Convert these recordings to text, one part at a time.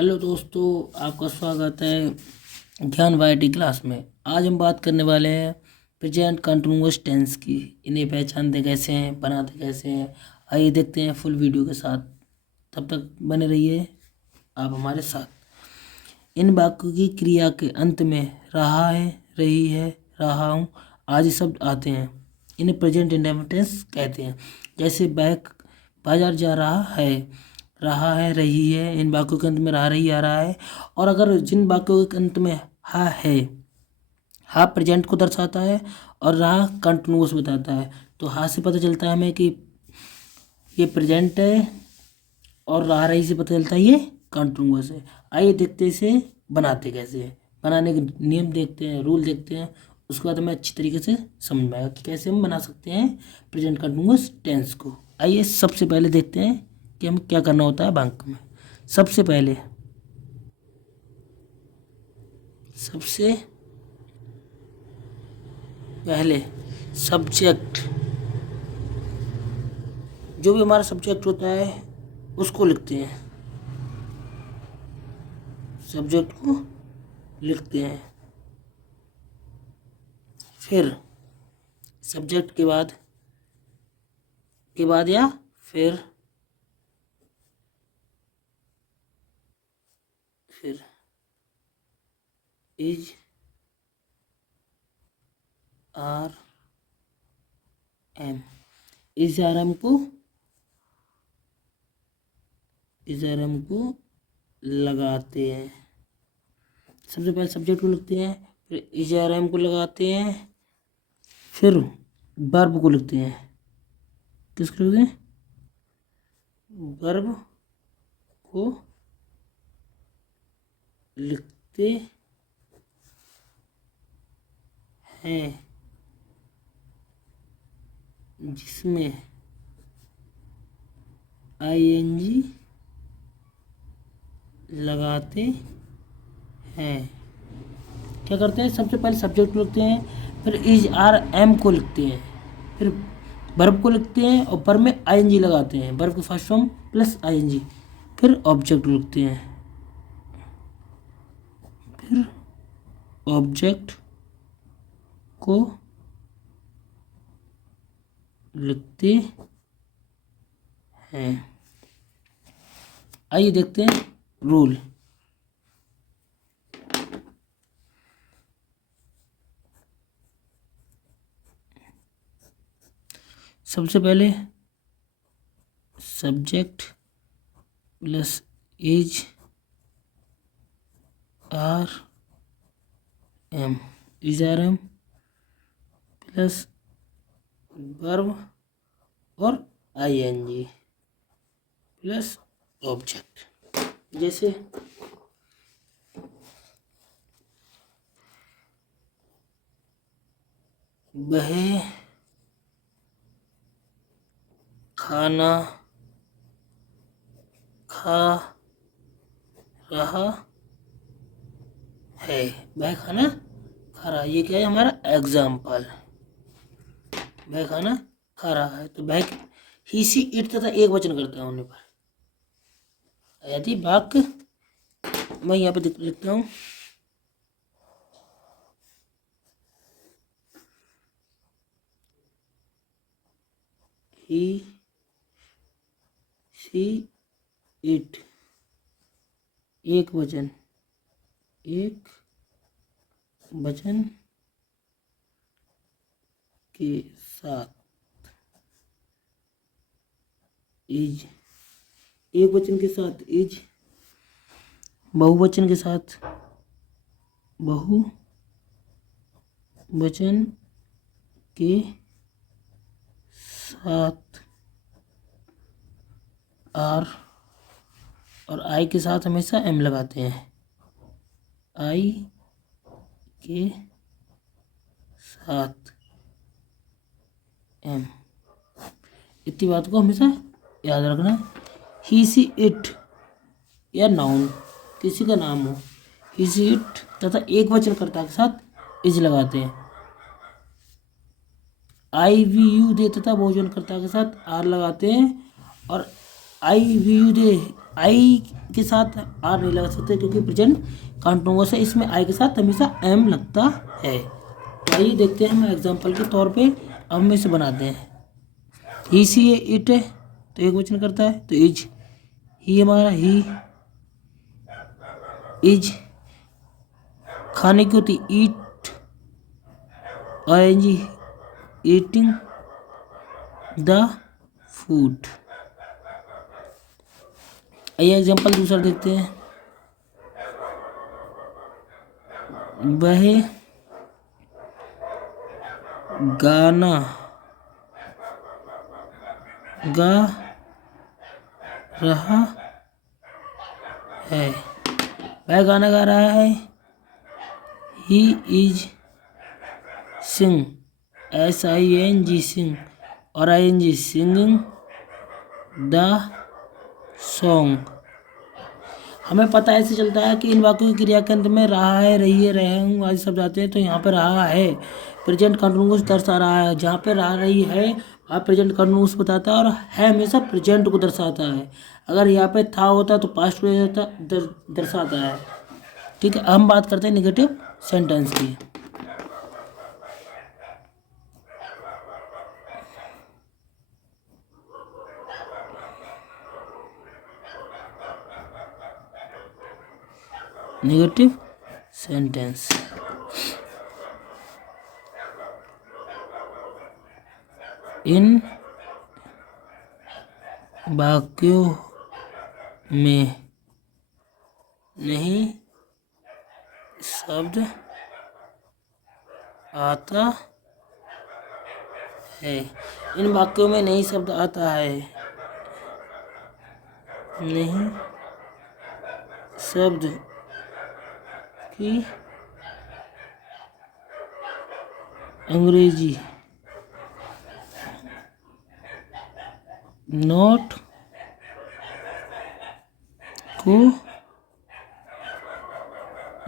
Hello दोस्तों, आपका स्वागत है ज्ञान वाईटी क्लास में। आज हम बात करने वाले हैं प्रेजेंट कंटिन्यूअस टेंस की। इन्हें पहचानते कैसे हैं, बनाते कैसे हैं, आइए देखते हैं फुल वीडियो के साथ। तब तक बने रहिए आप हमारे साथ। इन वाक्यों की क्रिया के अंत में रहा है, रही है, रहा हूँ आदि शब्द आते हैं। इन्हें प्रेजेंट इंडेफिनिट टेंस कहते हैं। जैसे वह बाजार जा रहा है, रही है। इन वाक्यों के अंत में रहा, रही, आ रहा है। और अगर जिन वाक्यों के अंत में हा है, हा प्रेजेंट को दर्शाता है और रहा कंटिन्यूअस बताता है, तो हा से पता चलता है हमें कि ये प्रेजेंट है, और रहा, रही से पता चलता है ये कंटिन्यूअस है। आइए देखते इसे बनाते कैसे हैं। बनाने के नियम देखते हैं, रूल देखते हैं, उसके बाद हमें अच्छी तरीके से समझ में आएगा कि कैसे हम बना सकते हैं प्रेजेंट कंटिन्यूअस टेंस को। आइए सबसे पहले देखते हैं कि हमें क्या करना होता है वाक्य में। सबसे पहले सब्जेक्ट, जो भी हमारा सब्जेक्ट होता है उसको लिखते हैं। सब्जेक्ट को लिखते हैं। फिर सब्जेक्ट के बाद या फिर is, are, am. Is are am को लगाते हैं। सबसे पहले सब्जेक्ट को लिखते हैं, फिर इज आर एम को लगाते हैं, फिर वर्ब को लिखते हैं। किसको लिखते हैं? वर्ब को लिखते हैं, जिसमें आईएनजी लगाते हैं। क्या करते हैं? सबसे पहले सब्जेक्ट को लिखते हैं, फिर इज आर एम को लिखते हैं, फिर वर्ब को लिखते हैं और वर्ब में आईएनजी लगाते हैं, वर्ब की फर्स्ट फॉर्म प्लस आईएनजी, फिर ऑब्जेक्ट लिखते हैं, फिर ऑब्जेक्ट को लिखते हैं। आइए देखते हैं रूल। सबसे पहले subject plus is are am, is are am plus verb और आईएनजी प्लस ऑब्जेक्ट। जैसे वह खाना खा रहा है, वह खाना खा रहा है। ये क्या है? हमारा एग्जाम्पल। वह खाना खा रहा है, तो वह ही, सी, इट तथा एक वचन करता होने पर यदि वाक्य, मैं यहाँ पे लिखता हूँ, ही, सी, इट एक वचन के साथ, इज एक वचन के साथ, इज बहुवचन के साथ, बहुवचन के साथ, आर और आई के साथ हमेशा एम लगाते हैं। आई के साथ एम, इतनी बात को हमेशा याद रखना। ही, सी, इट या नाउन, किसी का नाम हो, ही, सी, इट तथा एक वचन कर्ता के साथ इज लगाते हैं। आई, वी, यू, दे तथा बहुवचन कर्ता के साथ आर लगाते हैं, और आई, वी, यू, दे आई के साथ आर नहीं लगा सकते क्योंकि प्रेजेंट कंटिन्यूअस है, इसमें आई के साथ हमेशा एम लगता है। तो आइए देखते हैं हम एग्जाम्पल के तौर पे, अब हम इसे बनाते हैं। ही सी है, इट है तो एक वचन करता है, तो इज। ही हमारा ही इज। खाने की होती ईट, आई ईटिंग द फूड। आइए एग्जाम्पल दूसरा देखते हैं। वह गाना गा रहा है, वह गाना गा रहा है। ही इज सिंग, SING सिंग, और ING सिंगिंग द सॉन्ग। हमें पता ऐसे चलता है कि इन वाक्यों की क्रिया के अंत में रहा है, रही है, रहे हूँ आदि शब्द आते हैं। तो यहाँ पे रहा है प्रेजेंट कंटिन्यूअस दर्शा रहा है, जहाँ पे रहा रही है आप प्रेजेंट कंटिन्यूअस बताता है, और है हमेशा प्रेजेंट को दर्शाता है। अगर यहाँ पे था होता तो पास्ट को दर्शाता है। ठीक है, हम बात करते हैं नेगेटिव सेंटेंस की। नेगेटिव सेंटेंस, इन वाक्यों में नहीं शब्द आता है। इन वाक्यों में नहीं शब्द आता है, नहीं शब्द की अंग्रेजी नोट को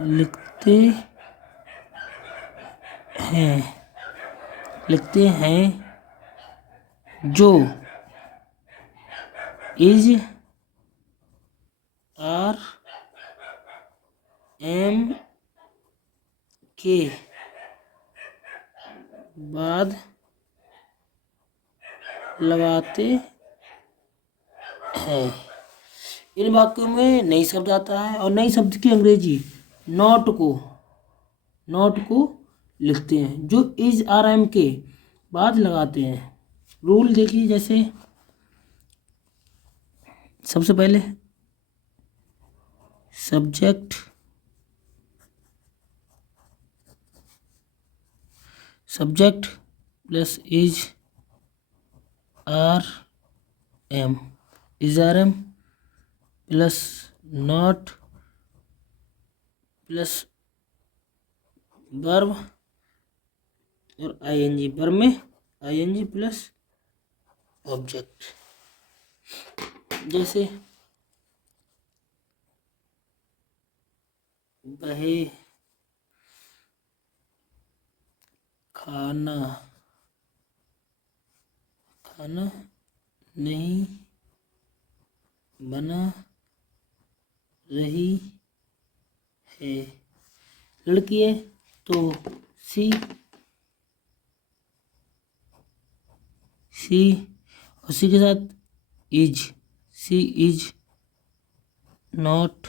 लिखते हैं जो इज आर एम के बाद लगाते हैं। इन वाक्यों में नई शब्द आता है और नई शब्द की अंग्रेजी नॉट को लिखते हैं जो इज आर एम के बाद लगाते हैं। रूल देखिए, जैसे सबसे पहले subject plus is are am plus not plus verb और ING, वर्ब में ING प्लस ऑब्जेक्ट। जैसे वह खाना नहीं बना रही है, लड़की है तो सी और सी के साथ सी इज नॉट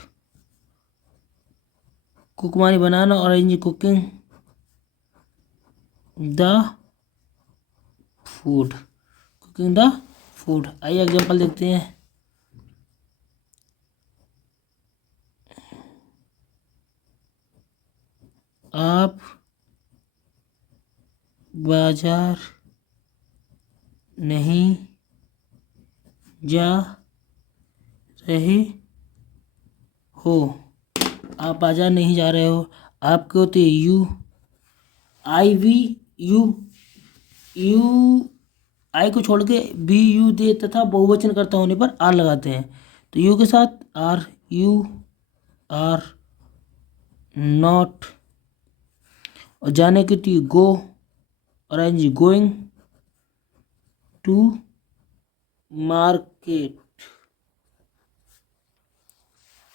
कुक मानी बनाना, और ING कुकिंग द फूड, आइए एग्जाम्पल देखते हैं। आप बाजार नहीं जा रहे हो, आप बाजार नहीं जा रहे हो। आपके होते यू, आई को छोड़ के बी यू दे तथा बहुवचन करता होने पर आर लगाते हैं। तो यू के साथ आर, यू आर नॉट, और जाने की टी गो, और ING गोइंग टू मार्केट।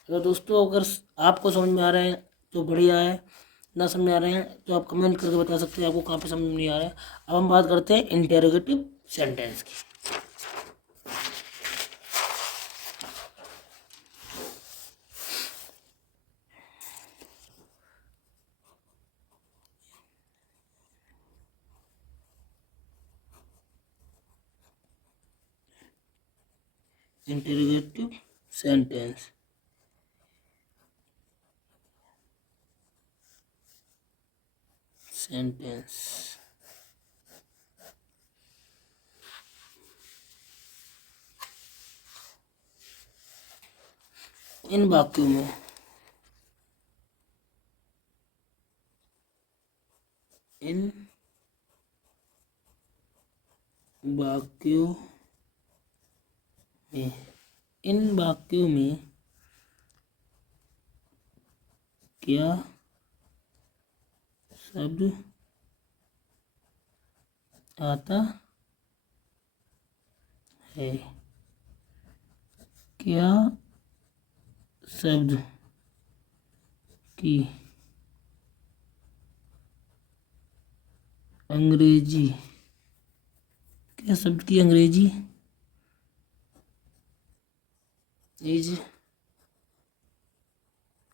तो दोस्तों अगर आपको समझ में आ रहे हैं तो बढ़िया है, ना समझ में आ रहे हैं तो आप कमेंट करके बता सकते हैं आपको कहाँ पे समझ में नहीं आ रहा है। अब हम बात करते हैं इंटेरोगेटिव सेंटेंस की। इंटेरोगेटिव सेंटेंस इन वाक्यों में इन वाक्यों में क्या शब्द आता है? क्या शब्द की अंग्रेजी इज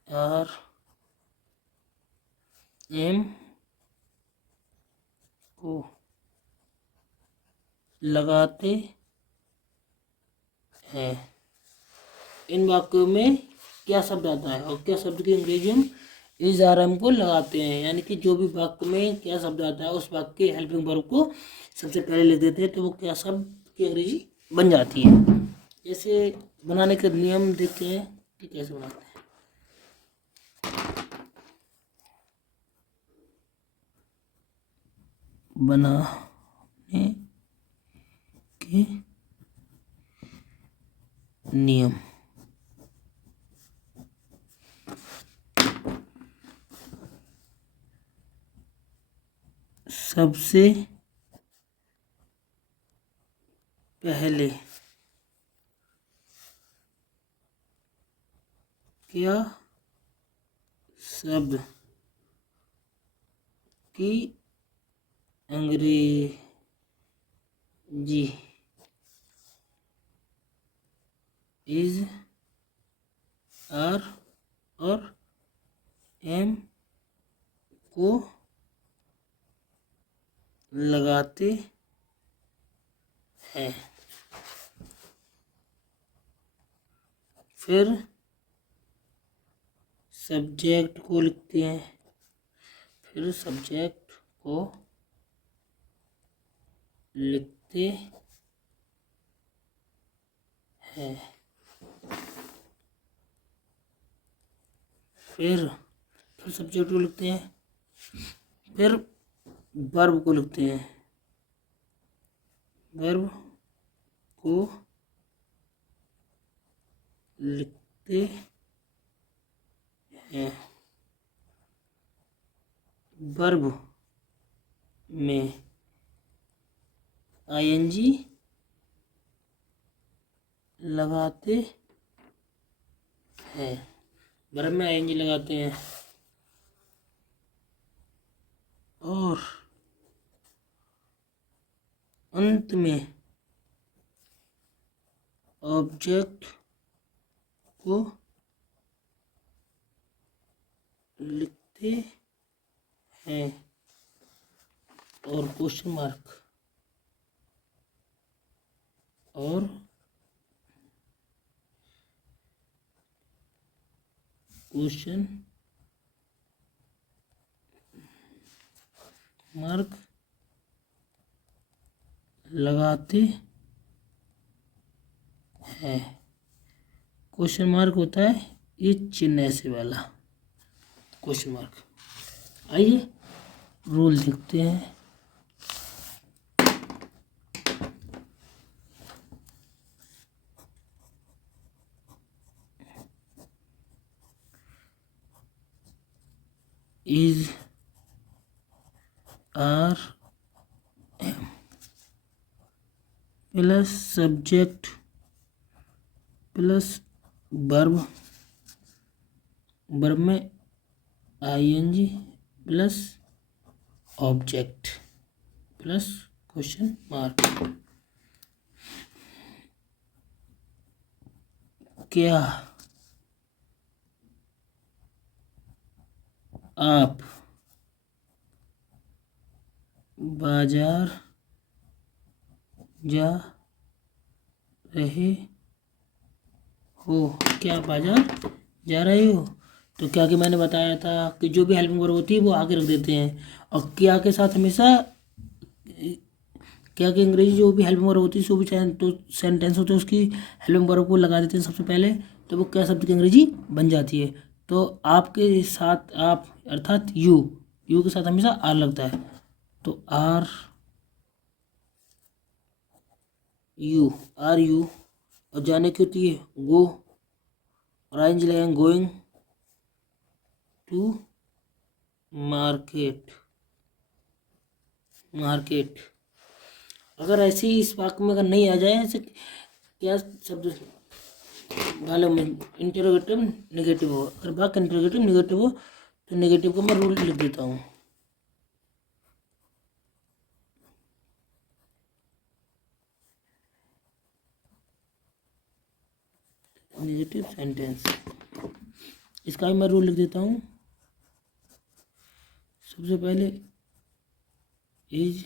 आर एम को लगाते हैं। इन वाक्यों में क्या शब्द आता है और क्या शब्द की अंग्रेजी हम इज आर एम को लगाते हैं, यानी कि जो भी वाक्य में क्या शब्द आता है उस वाक्य के हेल्पिंग वर्ब को सबसे पहले लिख देते हैं तो वो क्या शब्द की अंग्रेजी बन जाती है। ऐसे बनाने के नियम देखते हैं कि कैसे बनाते हैं। बनाने के नियम। सबसे पहले क्या शब्द की अंग्रेजी इज आर और एम को लगाते हैं। फिर सब्जेक्ट को लिखते हैं। हैं। फिर सब्जेक्ट को लिखते हैं। फिर वर्ब को लिखते हैं। वर्ब को लिखते हैं। वर्ब में आईएनजी लगाते हैं। वर्ब में आईएनजी लगाते हैं और अंत में ऑब्जेक्ट को लिखते हैं और क्वेश्चन मार्क लगाते हैं। क्वेश्चन मार्क होता है ये चिन्ह ऐसे वाला क्वेश्चन मार्क। आइए रूल देखते हैं। Is are am plus subject plus verb verb में ING plus object plus question mark. क्या आप बाजार जा रहे हो? क्या आप बाजार जा रहे हो? तो क्या कि मैंने बताया था कि जो भी हेल्पिंग वर्ब होती है वो आगे रख देते हैं, और क्या के साथ हमेशा क्या कि अंग्रेजी जो भी हेल्पिंग वर्ब होती है जो भी तो सेंटेंस होते हैं उसकी हेल्पिंग वर्ब को लगा देते हैं सबसे पहले, तो वो क्या शब्द की अंग्रेजी बन जाती है। तो आपके साथ आप अर्थात यू के साथ हमेशा आर लगता है, तो आर यू और जाने की होती है गो, और आएंगे लगेंगे गोइंग टू मार्केट। अगर ऐसे ही इस वाक्य में अगर नहीं आ जाए ऐसे क्या शब्द वाले में इंटरोगेटिव नेगेटिव हो, अगर वाक्य इंटरोगेटिव नेगेटिव हो तो नेगेटिव को मैं रूल लिख देता हूँ। नेगेटिव सेंटेंस, इसका भी मैं रूल लिख देता हूँ। सबसे पहले is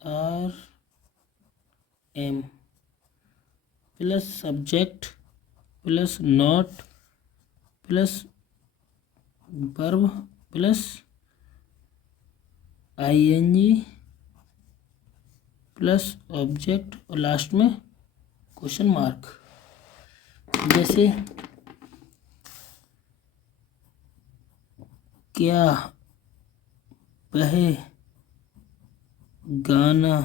are am plus subject plus not plus verb plus ING plus object और लास्ट में क्वेश्चन मार्क। जैसे क्या वह गाना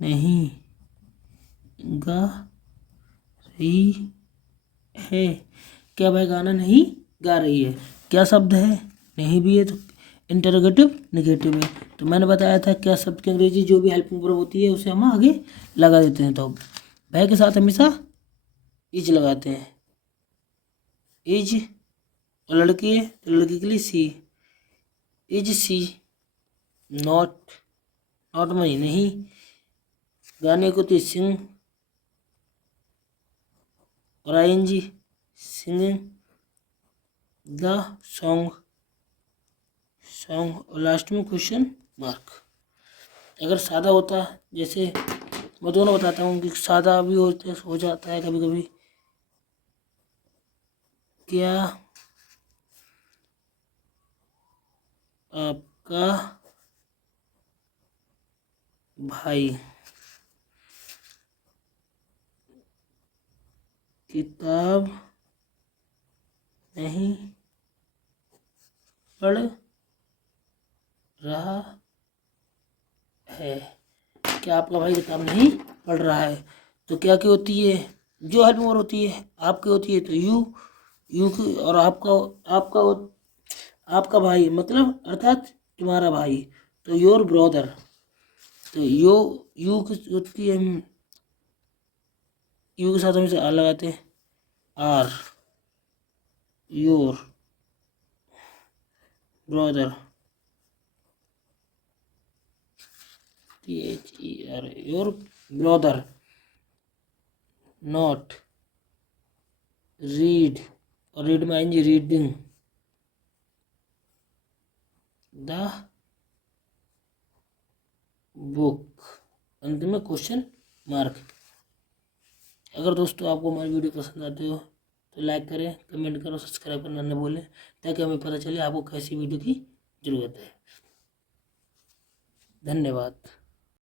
नहीं गा रही है? क्या वह गाना नहीं गा रही है? क्या शब्द है? नहीं भी है तो इंटरोगेटिव नेगेटिव है। तो मैंने बताया था क्या शब्द की अंग्रेजी जो भी हेल्पिंग वर्ब होती है उसे हम आगे लगा देते हैं, तो वह के साथ हमेशा इज लगाते हैं। इज और लड़की है तो लड़की के लिए सी, इज सी नॉट मनी नहीं, गाने को तो सिंग और आईएनजी सिंगिंग द सॉन्ग और लास्ट में क्वेश्चन मार्क। अगर सादा होता, जैसे मैं दोनों बताता हूँ कि सादा भी हो जाता है कभी कभी। क्या आपका भाई किताब नहीं पढ़ रहा है? क्या आपका भाई किताब नहीं पढ़ रहा है? तो क्या की होती है जो हेल्पिंग वर्ब होती है आपकी होती है, तो यू की, और आपका भाई मतलब अर्थात तुम्हारा भाई, तो योर ब्रदर। तो यू की होती है, यू के साथ हम इसे आर लगाते हैं, are your brother THER your brother not read, और रीड में आएंगे रीडिंग द बुक, अंत में क्वेश्चन मार्क। अगर दोस्तों आपको हमारी वीडियो पसंद आती हो तो लाइक करें, कमेंट करो, सब्सक्राइब करना न भूलें, ताकि हमें पता चले आपको कैसी वीडियो की ज़रूरत है। धन्यवाद।